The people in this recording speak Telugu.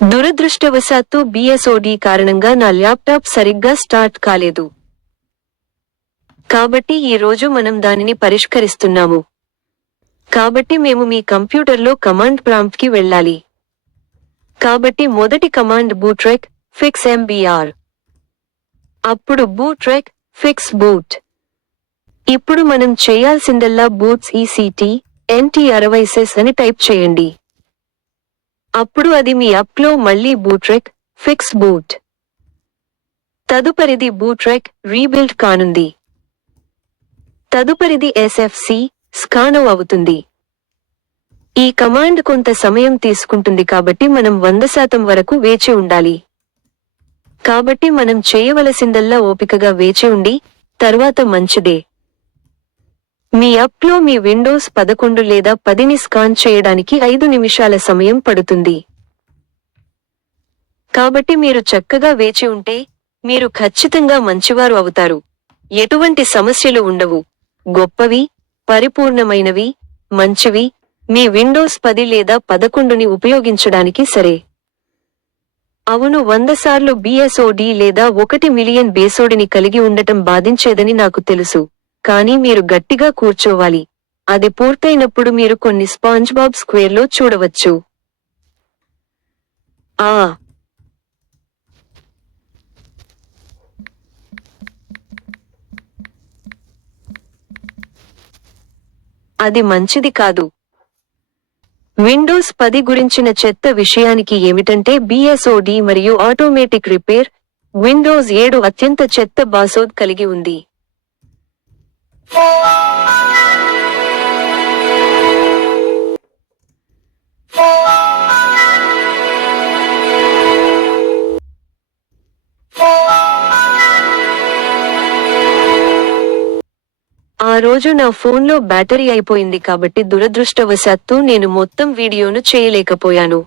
దురదృష్టవశాత్తు BSOD కారణంగా నా ల్యాప్టాప్ సరిగ్గా స్టార్ట్ కాలేదు. కాబట్టి ఈ రోజు మనం దానిని పరిష్కరిస్తున్నాము. కాబట్టి మేము మీ కంప్యూటర్లో కమాండ్ ప్రాంప్ట్ కి వెళ్ళాలి. కాబట్టి మొదటి కమాండ్ బూట్రెక్ ఫిక్స్ mbr. అప్పుడు బూట్రెక్ ఫిక్స్ బూట్. ఇప్పుడు మనం చేయాల్సిందల్లా బూట్స్ ECT-NT60 అని టైప్ చేయండి. అప్పుడు అది మీ అప్లో మళ్ళీ బూట్రెక్ ఫిక్స్ బూట్. తదుపరిది బూట్రెక్ రీబిల్డ్ కానుంది. తదుపరిది SFC స్కానౌ అవుతుంది. ఈ కమాండ్ కొంత సమయం తీసుకుంటుంది కాబట్టి మనం 100% వరకు వేచి ఉండాలి. కాబట్టి మనం చేయవలసిందల్లా ఓపికగా వేచి ఉండి, తర్వాత మంచిదే. మీ అప్లో మీ విండోస్ 11 లేదా 10ని స్కాన్ చేయడానికి 5 నిమిషాల సమయం పడుతుంది. కాబట్టి మీరు చక్కగా వేచి ఉంటే, మీరు ఖచ్చితంగా మంచివారు అవుతారు. ఎటువంటి సమస్యలు ఉండవు. గొప్పవి, పరిపూర్ణమైనవి, మంచివి, మీ విండోస్ 10 లేదా 11ని ఉపయోగించడానికి సరే. అవును, 100 సార్లు BSOD లేదా 1 మిలియన్ BSODని కలిగి ఉండటం బాధించేదని నాకు తెలుసు. కానీ మీరు గట్టిగా కూర్చోవాలి. అది పూర్తయినప్పుడు మీరు కొన్ని స్పాంజ్బాబ్ స్క్వేర్లో చూడవచ్చు. అది మంచిది కాదు. విండోస్ 10 గురించిన చెత్త విషయానికి ఏమిటంటే BSOD మరియు ఆటోమేటిక్ రిపేర్. విండోస్ 7 అత్యంత చెత్త బాసోడ్ కలిగి ఉంది. ఆ రోజు నా ఫోన్లో బ్యాటరీ అయిపోయింది కాబట్టి దురదృష్టవశాత్తు నేను మొత్తం వీడియోను చేయలేకపోయాను.